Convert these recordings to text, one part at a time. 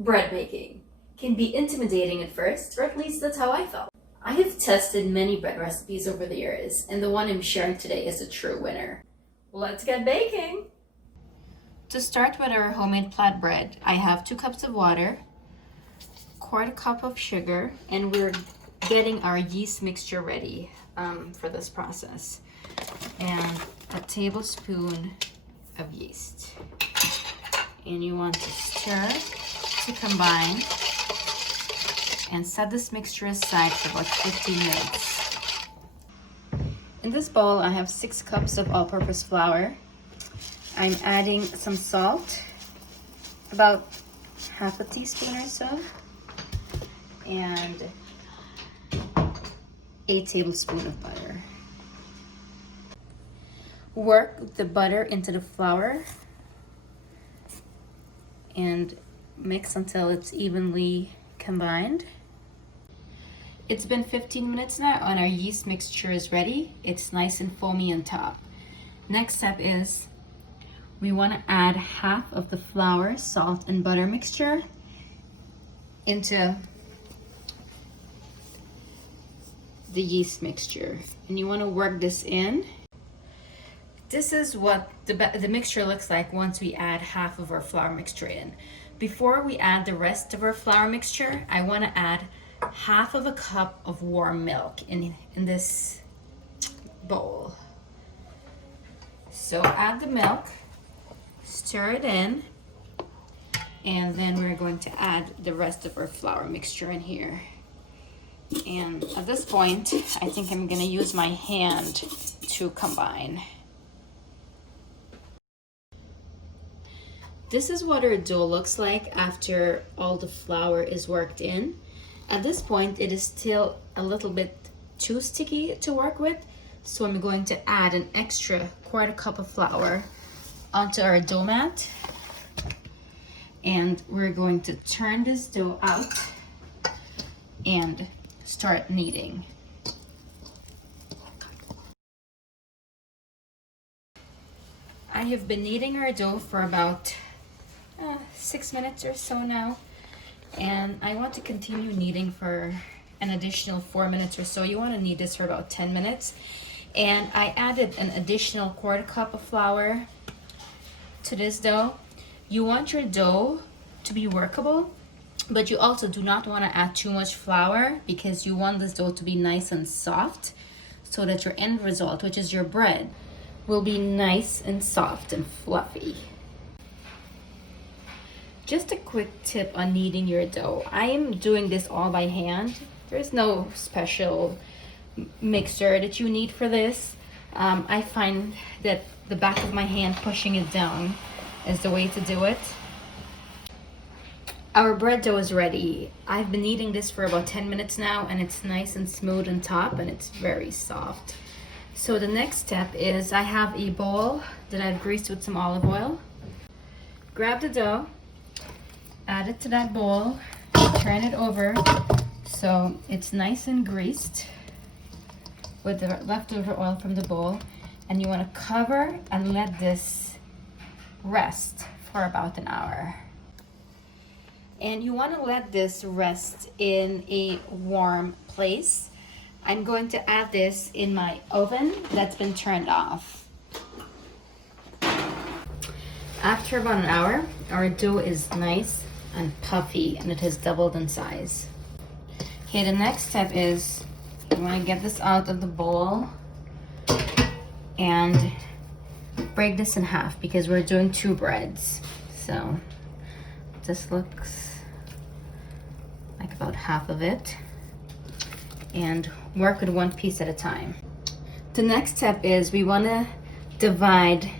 Bread making can be intimidating at first, or at least that's how I felt. I have tested many bread recipes over the years, and the one I'm sharing today is a true winner. Let's get baking! To start with our homemade flatbread, I have 2 cups of water, 1/4 cup of sugar, and we're getting our yeast mixture ready for this process. And a tablespoon of yeast. And you want to stir to combine and set this mixture aside for about 15 minutes. In this bowl, I have 6 cups of all-purpose flour. I'm adding some salt, about 1/2 teaspoon or so, and 1 tablespoon of butter. Work the butter into the flour and mix until it's evenly combined. It's been 15 minutes now and our yeast mixture is ready. It's nice and foamy on top. Next step is we want to add 1/2 of the flour, salt, and butter mixture into the yeast mixture. And you want to work this in. This is what the mixture looks like once we add 1/2 of our flour mixture in. Before we add the rest of our flour mixture, I want to add 1/2 of a cup of warm milk in this bowl. So add the milk, stir it in, and then we're going to add the rest of our flour mixture in here. And at this point, I think I'm going to use my hand to combine. This is what our dough looks like after all the flour is worked in. At this point, it is still a little bit too sticky to work with, so I'm going to add an extra 1/4 cup of flour onto our dough mat. And we're going to turn this dough out and start kneading. I have been kneading our dough for about 6 minutes or so now, and I want to continue kneading for an additional 4 minutes or so. You want to knead this for about 10 minutes, and I added an additional 1/4 cup of flour to this dough. You want your dough to be workable, but you also do not want to add too much flour because you want this dough to be nice and soft so that your end result, which is your bread, will be nice and soft and fluffy. Just a quick tip on kneading your dough. I am doing this all by hand. There's no special mixer that you need for this. I find that the back of my hand pushing it down is the way to do it. Our bread dough is ready. I've been kneading this for about 10 minutes now, and it's nice and smooth on top, and it's very soft. So the next step is I have a bowl that I've greased with some olive oil. Grab the dough, add it to that bowl, turn it over so it's nice and greased with the leftover oil from the bowl, and you want to cover and let this rest for about an hour. And you want to let this rest in a warm place. I'm going to add this in my oven that's been turned off. After about an hour, our dough is nice and puffy, and it has doubled in size. Okay, the next step is you want to get this out of the bowl and break this in half because we're doing 2 breads. So this looks like about half of it, and work with 1 piece at a time. The next step is we want to divide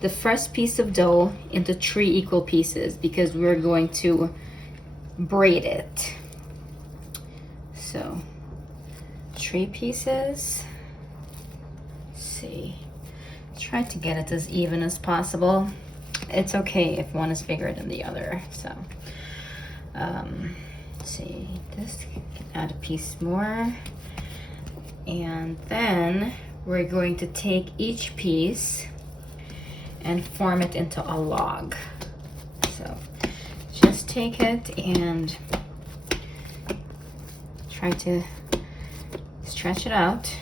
the first piece of dough into 3 equal pieces because we're going to braid it. So 3 pieces. Let's see, try to get it as even as possible. It's okay if one is bigger than the other. So let's see, this can add a piece more, and then we're going to take each piece and form it into a log. So just take it and try to stretch it out.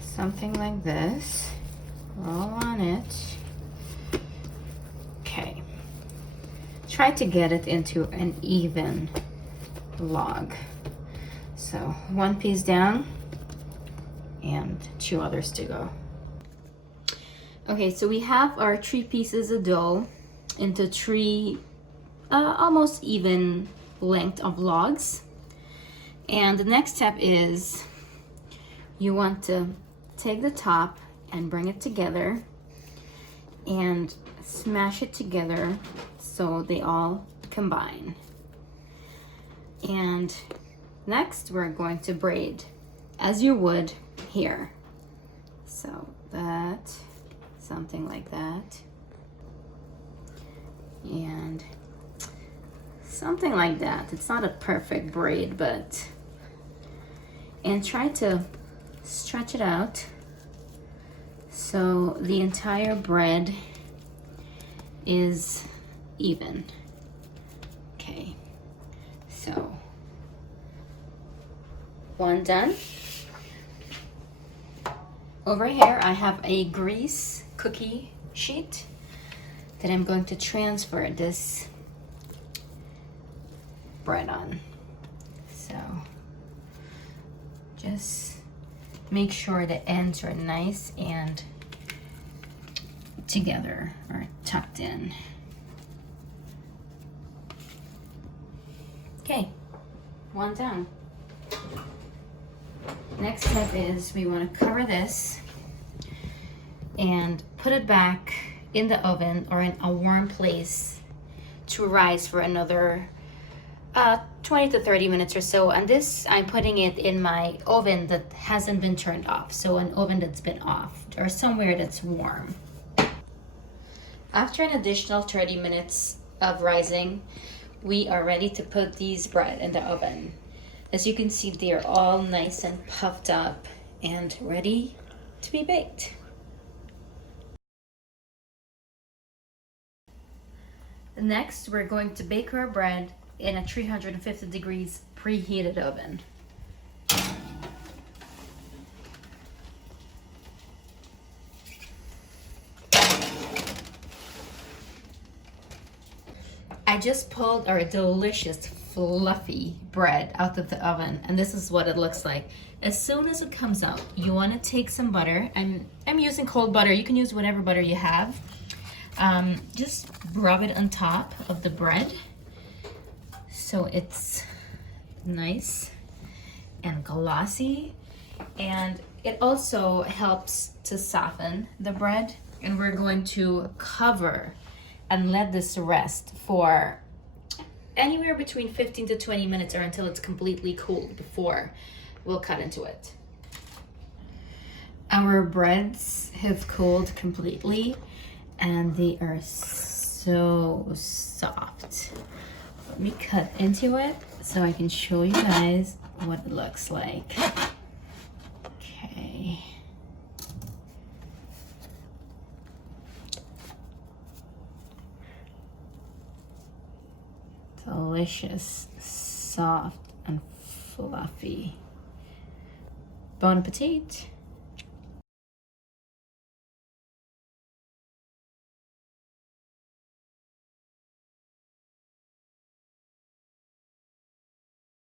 Something like this. Roll on it. Okay. Try to get it into an even log. So one piece down and 2 others to go. Okay, so we have our 3 pieces of dough into 3 almost even length of logs. And the next step is you want to take the top and bring it together and smash it together so they all combine. And next we're going to braid as you would here. So that, something like that, and something like that. It's not a perfect braid, but, and try to stretch it out so the entire bread is even. Okay, so one done. Over here I have a grease cookie sheet that I'm going to transfer this bread on. So just make sure the ends are nice and together or tucked in. Okay, one done. Next step is we want to cover this and put it back in the oven or in a warm place to rise for another 20 to 30 minutes or so. And this, I'm putting it in my oven that hasn't been turned off, so an oven that's been off or somewhere that's warm. After an additional 30 minutes of rising, we are ready to put these bread in the oven. As you can see, they are all nice and puffed up and ready to be baked. Next, we're going to bake our bread in a 350 degrees preheated oven. I just pulled our delicious fluffy bread out of the oven, and this is what it looks like. As soon as it comes out, you want to take some butter. I'm using cold butter. You can use whatever butter you have. Just rub it on top of the bread so it's nice and glossy, and it also helps to soften the bread. And we're going to cover and let this rest for anywhere between 15 to 20 minutes or until it's completely cooled before we'll cut into it. Our breads have cooled completely and they are so soft. Let me cut into it so I can show you guys what it looks like. Okay. Delicious, soft, and fluffy. Bon appetit.